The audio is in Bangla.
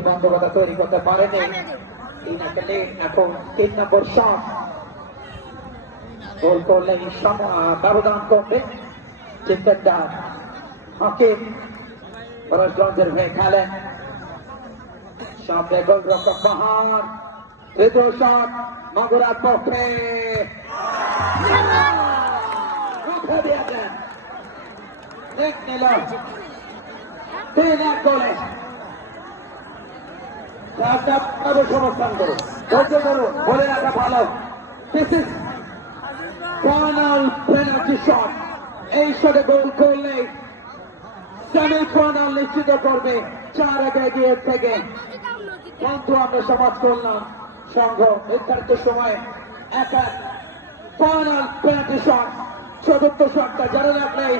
প্রতিবন্ধকতা তৈরি করতে পারেনি। এখন 3 নম্বর শট গোল করলে ব্যবধান কমবে। চিন্তার হাকিম ফরাজগঞ্জের হয়ে খেলেন, সামনে গোলরক্ষক পাহাড়। তৃতীয় শট মাগুরার পক্ষে উঠে দিয়েছেন, নিল 3-1 গোলে। সমর্থন করুন, ধৈর্য ধরুন, বলে রাখা ভালো। This is final penalty shot. এই শটে গোল করলে সেমিফাইনাল নিশ্চিত করবে 4-1 এগিয়ে থেকে। বন্ধু আমরা সমাজ কল্যাণ সংঘ নির্ধারিত সময়ে 1-1 ফাইনাল পেনাল্টি শট। চতুর্থ শটটা যারা রাখলেই